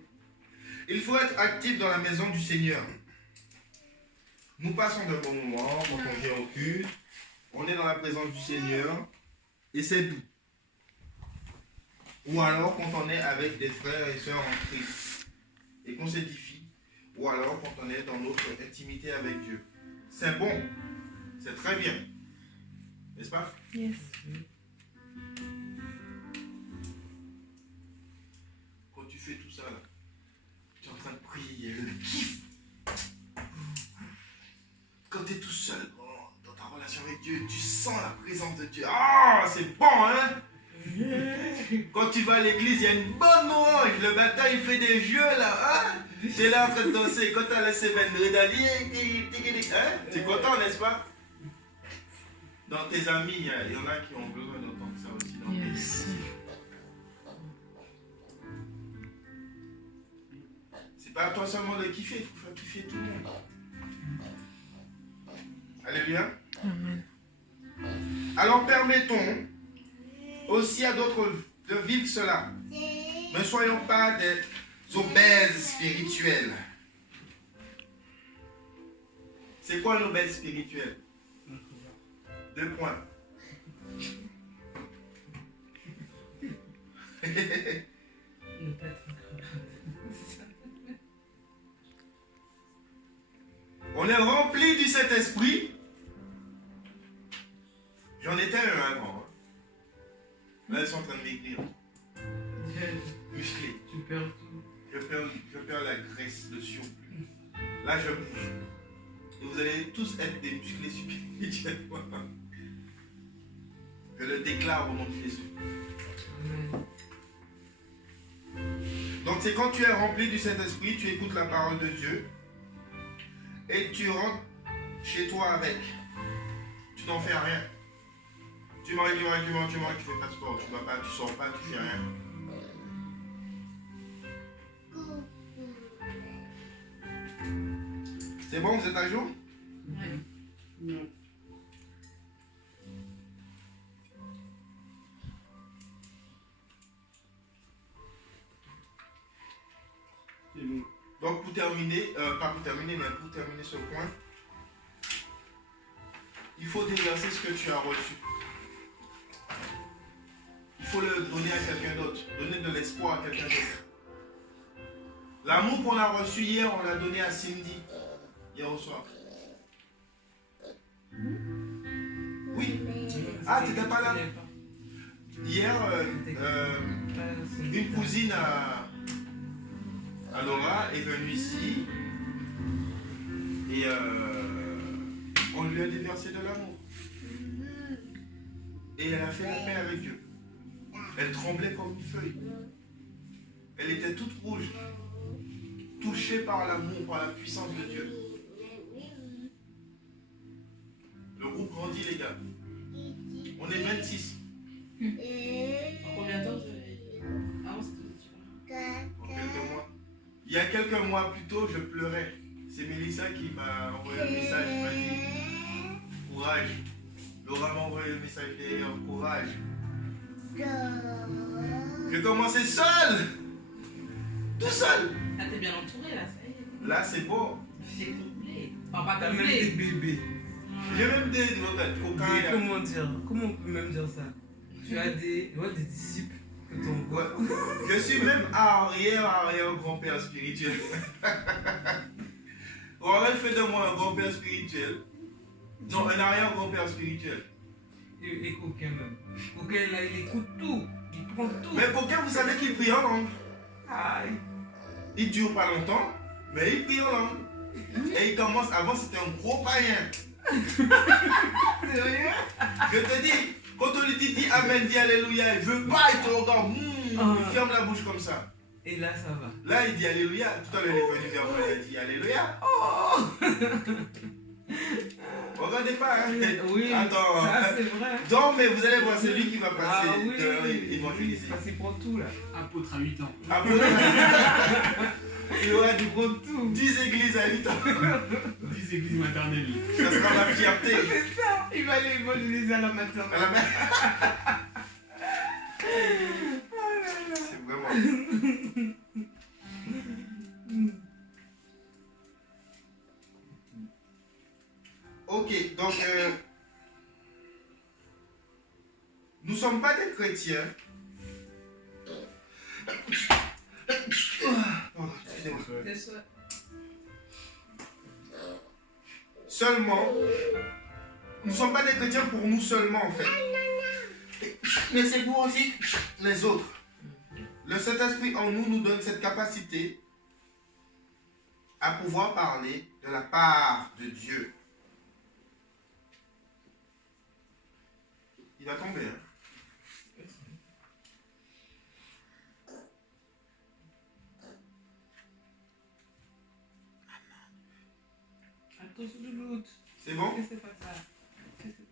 Il faut être actif dans la maison du Seigneur. Nous passons de bons moments quand on vient au culte, on est dans la présence du Seigneur et c'est doux. Ou alors quand on est avec des frères et sœurs en Christ et qu'on s'édifie, ou alors quand on est dans notre intimité avec Dieu. C'est bon, c'est très bien, n'est-ce pas? Yes. Quand tu fais tout ça, là, tu es en train de prier, le kiff. Quand tu es tout seul dans ta relation avec Dieu, tu sens la présence de Dieu. Ah, c'est bon, hein? Quand tu vas à l'église, il y a une bonne louange. Le matin, il fait des jeux là. Hein? Tu es là en train de danser. Quand tu as laissé vendredi, hein? Tu es content, n'est-ce pas? Dans tes amis, il y en a qui ont besoin d'entendre ça aussi. Dans tes Yes. C'est pas à toi seulement de kiffer, il faut faire kiffer tout le monde. Alléluia. Amen. Alors permettons aussi à d'autres de vivre cela. Ne soyons pas des obèses spirituels. C'est quoi l'obèse spirituel? 2 points. On est rempli du Saint-Esprit, sont en train de maigrir. Musclé. Tu perds tout. Je perds la graisse, le surplus. Là, je bouge. Et vous allez tous être des musclés spirituellement. Je le déclare au nom de Jésus. Amen. Donc c'est quand tu es rempli du Saint-Esprit, tu écoutes la parole de Dieu et tu rentres chez toi avec. Tu n'en fais rien. Tu manges, tu fais pas de sport, tu vas pas, tu sors pas, tu fais rien. C'est bon, vous êtes à jour? Ouais. Non. C'est bon. Donc pour terminer, pas pour terminer, mais pour terminer ce point, il faut déverser ce que tu as reçu. Il faut le donner à quelqu'un d'autre, donner de l'espoir à quelqu'un d'autre. L'amour qu'on a reçu hier, on l'a donné à Cindy, hier au soir. Oui. Ah, tu n'étais pas là? Hier, une cousine à Laura est venue ici et on lui a déversé de l'amour. Et elle a fait la paix avec Dieu. Elle tremblait comme une feuille. Elle était toute rouge, touchée par l'amour, par la puissance de Dieu. Le groupe grandit, les gars. On est 26. En combien de temps vous avez... Ah, on s'est En quelques mois. Il y a quelques mois plus tôt, je pleurais. C'est Mélissa qui m'a envoyé un message. Elle m'a dit courage. Laura m'a envoyé un message d'ailleurs, courage. J'ai commencé seul. Tout seul. Ah, t'es bien entouré là, ça y est. Là, c'est bon. C'est complet. Enfin, pas T'as même des complet. bébés. J'ai même des coquins. Des- comment dire? Comment on peut même dire ça? Tu as des disciples que ton Ouais. Je suis même arrière-grand-père spirituel. Aurel fait de moi un grand-père spirituel. Non, un arrière-grand-père spirituel. et coquin même. Coquin là, il écoute tout. Il prend tout. Mais coquin, vous savez qu'il prie en langue. Aïe. Il dure pas longtemps, mais il prie en langue. Et il commence, avant c'était un gros païen. Sérieux? Je te dis, quand on lui dit Amen, dis Alléluia, il veut pas, il te regarde, il ferme la bouche comme ça. Et là, ça va. Là, il dit Alléluia. Tout à l'heure, il est venu vers moi, il a dit Alléluia. Regardez pas, hein. Oui, Attends. ça c'est vrai. Non, mais vous allez voir, c'est lui qui va passer Ah oui, de évangéliser. il passe pour tout là. Apôtre à 8 ans. Après, il aura du Pour tout. 10 églises à 8 ans. 10 églises maternelles. Ça sera ma fierté. C'est ça. Il va aller évangéliser à la maternelle. À la main. C'est vraiment. Ok, donc nous ne sommes pas des chrétiens. Pardon, excusez-moi. C'est ça. Seulement, nous ne sommes pas des chrétiens pour nous seulement en fait. Mais c'est pour aussi les autres. Le Saint-Esprit en nous nous donne cette capacité à pouvoir parler de la part de Dieu. Il va tomber, hein. Attention de l'autre. C'est bon? Qu'est-ce que c'est pas ça? Qu'est-ce que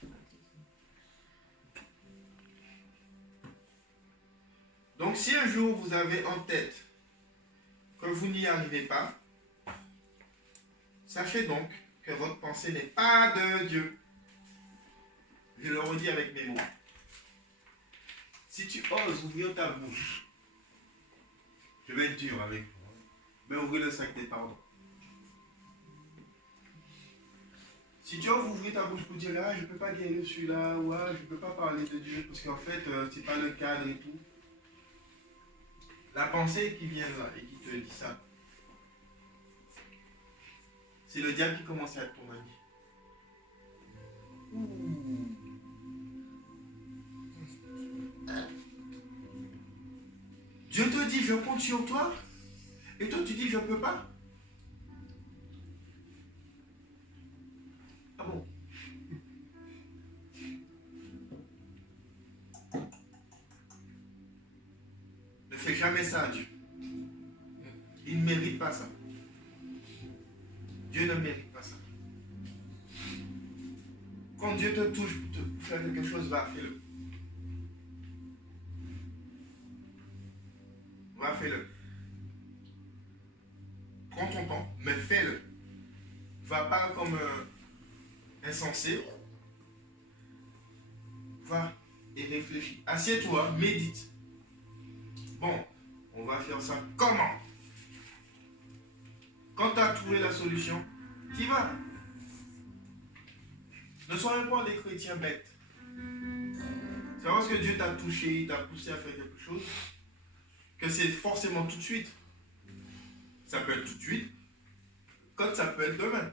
c'est pas ça? Donc si un jour vous avez en tête que vous n'y arrivez pas, sachez donc que votre pensée n'est pas de Dieu. Je le redis avec mes mots. Si tu oses ouvrir ta bouche, je vais être dur avec vous, mais ouvrir le sac des pardons. Si tu oses ouvrir ta bouche pour dire ah, je ne peux pas guérir celui-là, ou ah, je ne peux pas parler de Dieu, parce qu'en fait, ce n'est pas le cadre et tout. La pensée qui vient là et qui te dit ça, c'est le diable qui commence à être ton ami. Dieu te dit, je compte sur toi. Et toi, tu dis, je ne peux pas. Ah bon? Ne fais jamais ça à Dieu. Il ne mérite pas ça. Dieu ne mérite pas ça. Quand Dieu te touche pour te faire quelque chose, va, fais-le. Va, fais-le. Prends ton temps, mais fais-le. Va pas comme insensé. Va et réfléchis. Assieds-toi, médite. Bon, on va faire ça comment? Quand tu as trouvé la solution, tu y vas. Ne soyons pas des chrétiens bêtes. C'est parce que Dieu t'a touché, il t'a poussé à faire quelque chose, que c'est forcément tout de suite. Ça peut être tout de suite, comme ça peut être demain.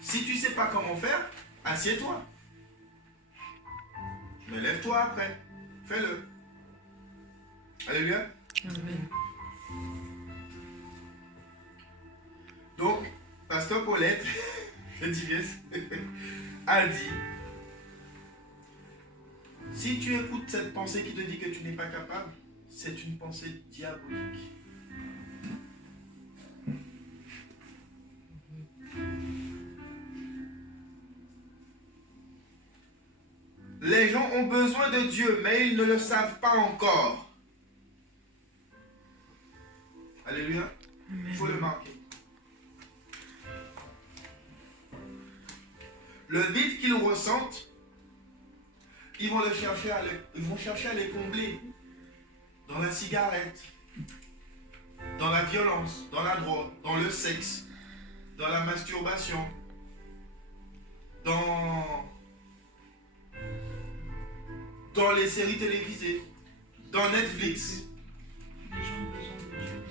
Si tu ne sais pas comment faire, assieds-toi. Mais lève-toi après. Fais-le. Alléluia. Amen. Donc, Pasteur Paulette, je dis a dit, si tu écoutes cette pensée qui te dit que tu n'es pas capable, c'est une pensée diabolique. Les gens ont besoin de Dieu, mais ils ne le savent pas encore. Alléluia. Il faut le marquer. Le vide qu'ils ressentent, ils vont chercher à les combler dans la cigarette, dans la violence, dans la drogue, dans le sexe, dans la masturbation, dans les séries télévisées, dans Netflix. Les gens ont besoin de Dieu.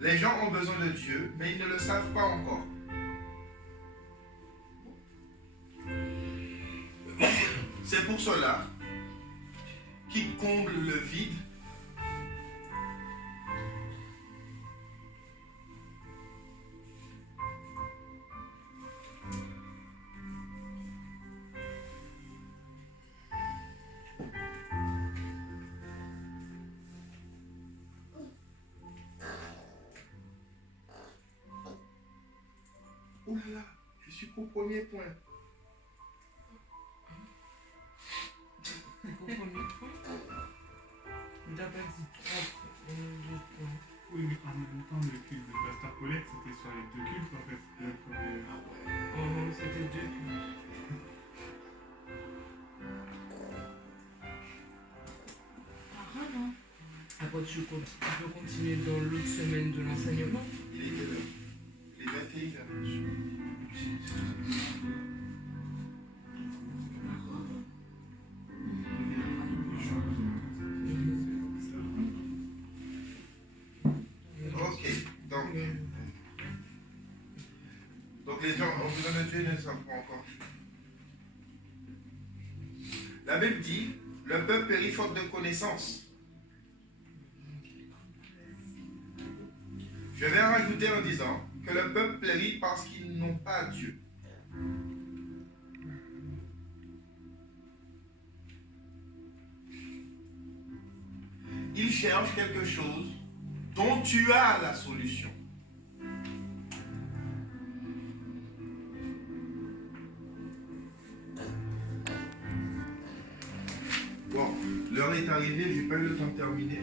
Les gens ont besoin de Dieu, mais ils ne le savent pas encore. C'est pour cela qu'ils comblent le vide. Oh là là, je suis qu'au premier point. Au premier point, on t'a pas dit trois points. Oui, mais en même temps, le culte de Pasteur Paulette, c'était sur les deux cultes en fait. Le premier. C'était deux cultes. Après, tu peux continuer dans l'autre semaine de l'enseignement. Il est quelle heure? Il est 21h. Ok, donc les gens ont besoin de Dieu, ils ne savent pas encore. La Bible dit, le peuple périt faute de connaissance. Je vais rajouter en disant que le peuple périt parce qu'ils n'ont pas Dieu. Ils cherchent quelque chose dont tu as la solution. Bon, l'heure est arrivée, je n'ai pas eu le temps de terminer.